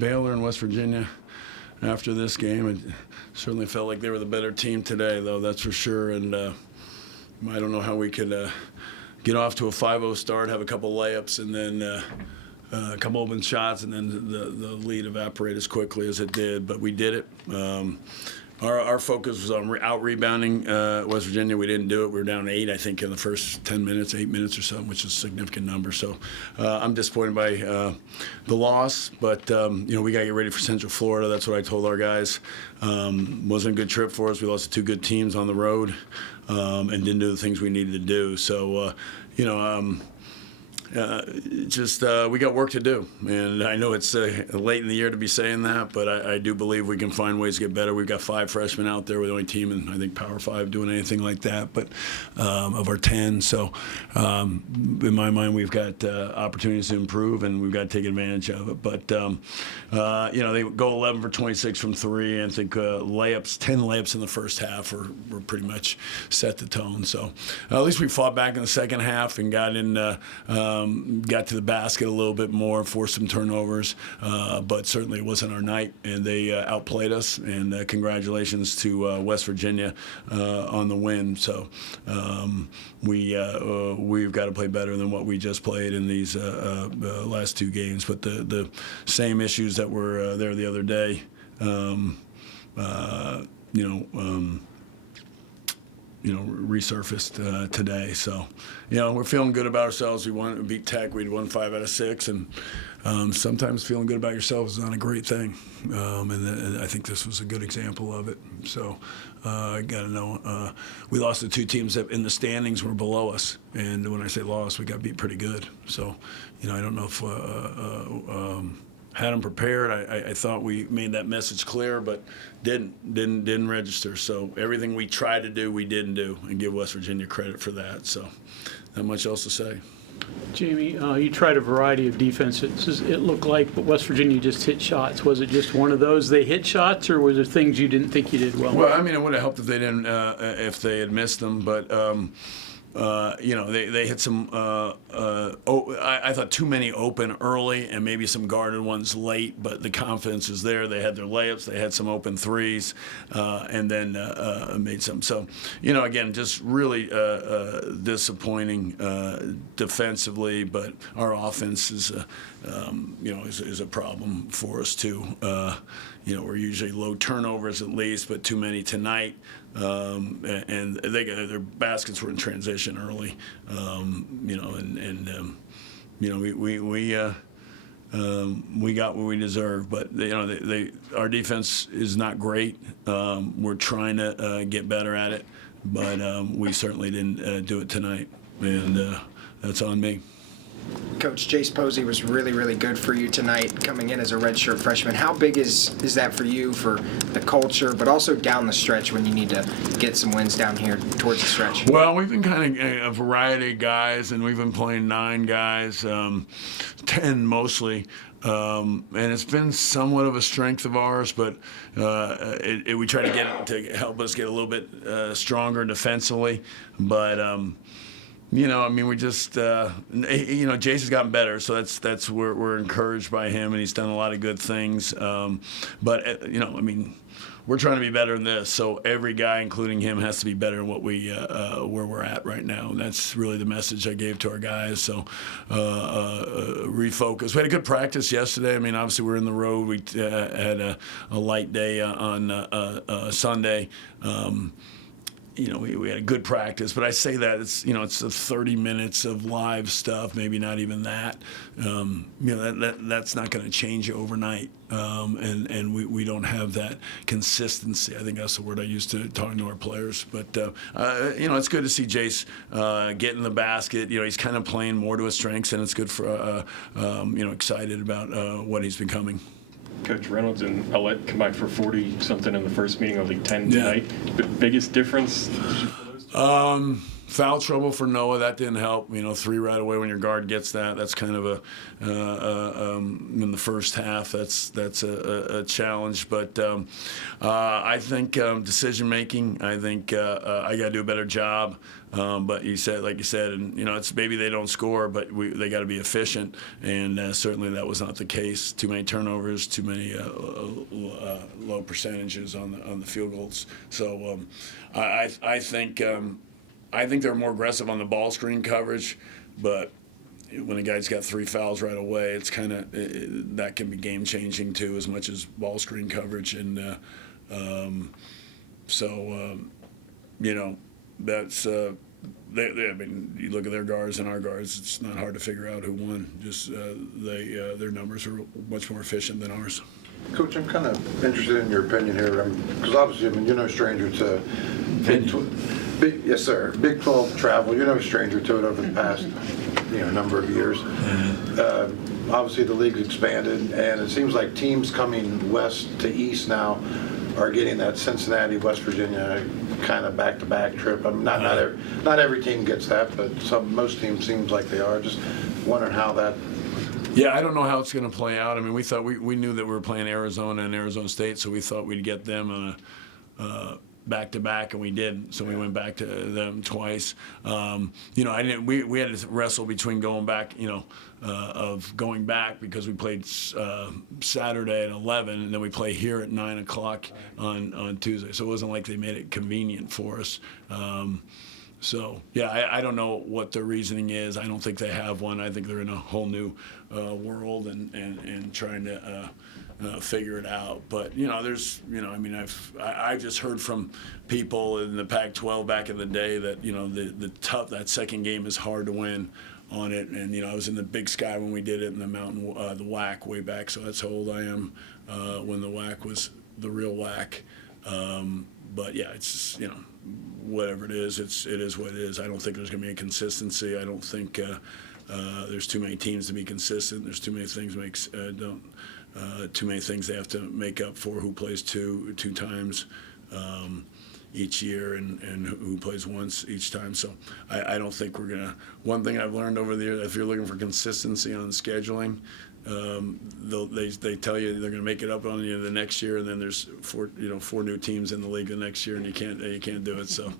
Baylor and West Virginia after this game. It certainly felt like they were the better team today, though, that's for sure. And I don't know how we could get off to a 5-0 start, have a couple layups, and then a couple open shots, and then the lead evaporate as quickly as it did. But we did it. Our focus was on out-rebounding West Virginia. We didn't do it. We were down 8, I think, in the first 10 minutes, 8 minutes or something, which is a significant number. So I'm disappointed by the loss. But, we got to get ready for Central Florida. That's what I told our guys. Wasn't a good trip for us. We lost to 2 good teams on the road and didn't do the things we needed to do. So, we got work to do, and I know it's late in the year to be saying that, but I do believe we can find ways to get better. We've got 5 freshmen out there. We're the only team in, I think, Power 5 doing anything like that, but of our 10. So in my mind, we've got opportunities to improve, and we've got to take advantage of it. But, they go 11 for 26 from 3, and I think 10 layups in the first half were pretty much set the tone. So at least we fought back in the second half and got to the basket a little bit more, forced some turnovers, but certainly it wasn't our night, and they outplayed us. And congratulations to West Virginia on the win. So we've got to play better than what we just played in these last 2 games. But the same issues that were there the other day, resurfaced today. So, we're feeling good about ourselves. We beat Tech. We'd won 5 out of 6, and sometimes feeling good about yourself is not a great thing. And I think this was a good example of it. So, I got to know. We lost to 2 teams that in the standings were below us, and when I say lost, we got beat pretty good. So, I don't know if. Had them prepared. I thought we made that message clear, but didn't register. So everything we tried to do, we didn't do, and give West Virginia credit for that. So not much else to say. Jamie, you tried a variety of defenses, it looked like, but West Virginia just hit shots. Was it just one of those? They hit shots, or were there things you didn't think you did well? Well, I mean, it would have helped if they didn't, if they had missed them, but. They hit some. I thought too many open early, and maybe some guarded ones late. But the confidence is there. They had their layups. They had some open threes, and then made some. So, again, just really disappointing defensively. But our offense is a problem for us too. We're usually low turnovers at least, but too many tonight. And their baskets were in transition early, we got what we deserved, but our defense is not great. We're trying to get better at it, but we certainly didn't do it tonight, and that's on me. Coach, Jace Posey was really, really good for you tonight, coming in as a redshirt freshman. How big is that for you, for the culture, but also down the stretch when you need to get some wins down here towards the stretch? Well, we've been kind of a variety of guys, and we've been playing 9 guys, 10 mostly. And it's been somewhat of a strength of ours, but we try to get it to help us get a little bit stronger defensively. But we just, Jace has gotten better, so that's we're encouraged by him, and he's done a lot of good things. But we're trying to be better than this. So every guy, including him, has to be better than what where we're at right now. And that's really the message I gave to our guys. So refocus. We had a good practice yesterday. I mean, obviously we're in the road. We had a light day on Sunday. We had a good practice, but I say that it's the 30 minutes of live stuff, maybe not even that. That's not going to change you overnight, and we don't have that consistency. I think that's the word I used to talking to our players. But it's good to see Jace get in the basket. He's kind of playing more to his strengths, and it's good for excited about what he's becoming. Coach Reynolds and Ellett combined for 40-something in the first meeting, only 10 tonight. The biggest difference? Foul trouble for Noah, that didn't help. 3 right away when your guard gets that. That's kind of in the first half. That's a challenge. But I think decision making. I think I got to do a better job. But like you said, and it's maybe they don't score, but they got to be efficient, and certainly that was not the case. Too many turnovers, too many low percentages on the field goals. So I think. I think they're more aggressive on the ball screen coverage, but when a guy's got 3 fouls right away, it's kind of that can be game changing too, as much as ball screen coverage. And that's. I mean, you look at their guards and our guards. It's not hard to figure out who won. Just their numbers are much more efficient than ours. Coach, I'm kind of interested in your opinion here, because obviously, you're no stranger to yes, sir. Big 12 travel. You're no stranger to it over the past, number of years. Obviously, the league's expanded, and it seems like teams coming west to east now are getting that Cincinnati, West Virginia kind of back-to-back trip. I mean, not every team gets that, but most teams seems like they are. Just wondering how that. Yeah, I don't know how it's going to play out. I mean, we thought we knew that we were playing Arizona and Arizona State, so we thought we'd get them on a back-to-back, and we did. So we went back to them twice. We had to wrestle between going back, of going back because we played Saturday at 11, and then we play here at 9 o'clock on Tuesday. So it wasn't like they made it convenient for us. I don't know what the reasoning is. I don't think they have one. I think they're in a whole new world and trying to figure it out. But I've just heard from people in the Pac-12 back in the day that that second game is hard to win on it. And I was in the Big Sky when we did it in the mountain, the WAC way back. So that's how old I am. When the WAC was the real WAC. But yeah, it's whatever it is, it is what it is. I don't think there's going to be a consistency. I don't think there's too many teams to be consistent. There's too many things too many things they have to make up for. Who plays two times each year and who plays once each time. So I don't think we're gonna. One thing I've learned over the years, if you're looking for consistency on scheduling, they tell you they're going to make it up on you the next year, and then there's 4 new teams in the league the next year, and you can't do it. So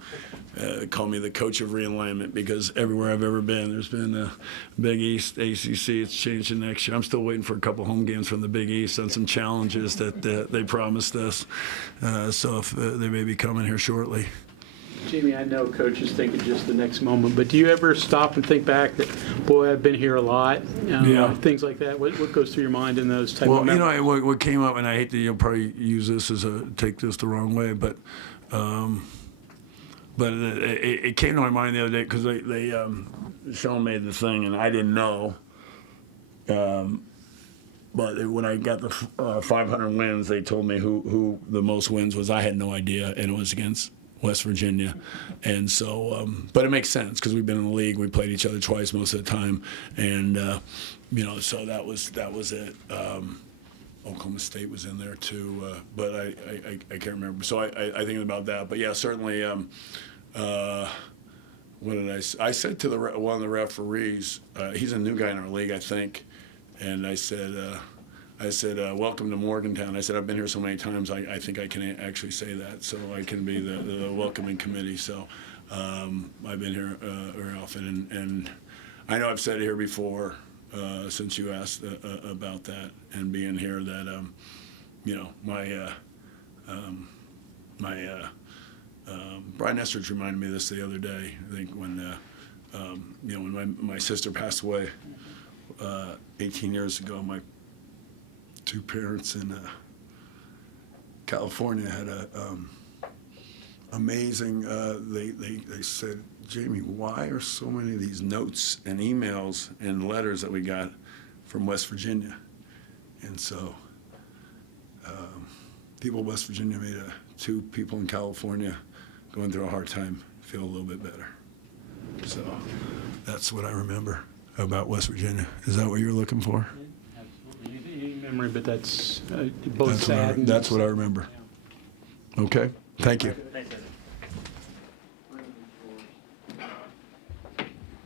call me the coach of realignment, because everywhere I've ever been, there's been a Big East, ACC. It's changing next year. I'm still waiting for a couple home games from the Big East on some challenges that they promised us. So if they may be coming here shortly. Jamie, I know coaches think of just the next moment, but do you ever stop and think back that, boy, I've been here a lot, things like that? What goes through your mind in those type of moments? What came up, and I hate to you'll probably use this as take this the wrong way, but it came to my mind the other day because they Sean made the thing, and I didn't know. But when I got the 500 wins, they told me who the most wins was. I had no idea, and it was against West Virginia. And so, but it makes sense because we've been in the league. We played each other twice most of the time. And, so that was it. Oklahoma State was in there too, but I can't remember. So I think about that. But yeah, certainly, what did I say? I said to one of the referees, he's a new guy in our league, I think, and I said, welcome to Morgantown. I said, I've been here so many times, I think I can actually say that, so I can be the welcoming committee. So I've been here very often, and I know I've said it here before, since you asked about that and being here, that Brian Estridge reminded me of this the other day. I think when when my sister passed away 18 years ago, my two parents in California had a amazing. They said, Jamie, why are so many of these notes and emails and letters that we got from West Virginia? And so people in West Virginia made two people in California going through a hard time feel a little bit better. So that's what I remember about West Virginia. Is that what you're looking for? Absolutely. Any memory, but that's both sad. That's what I remember. Okay. Thank you.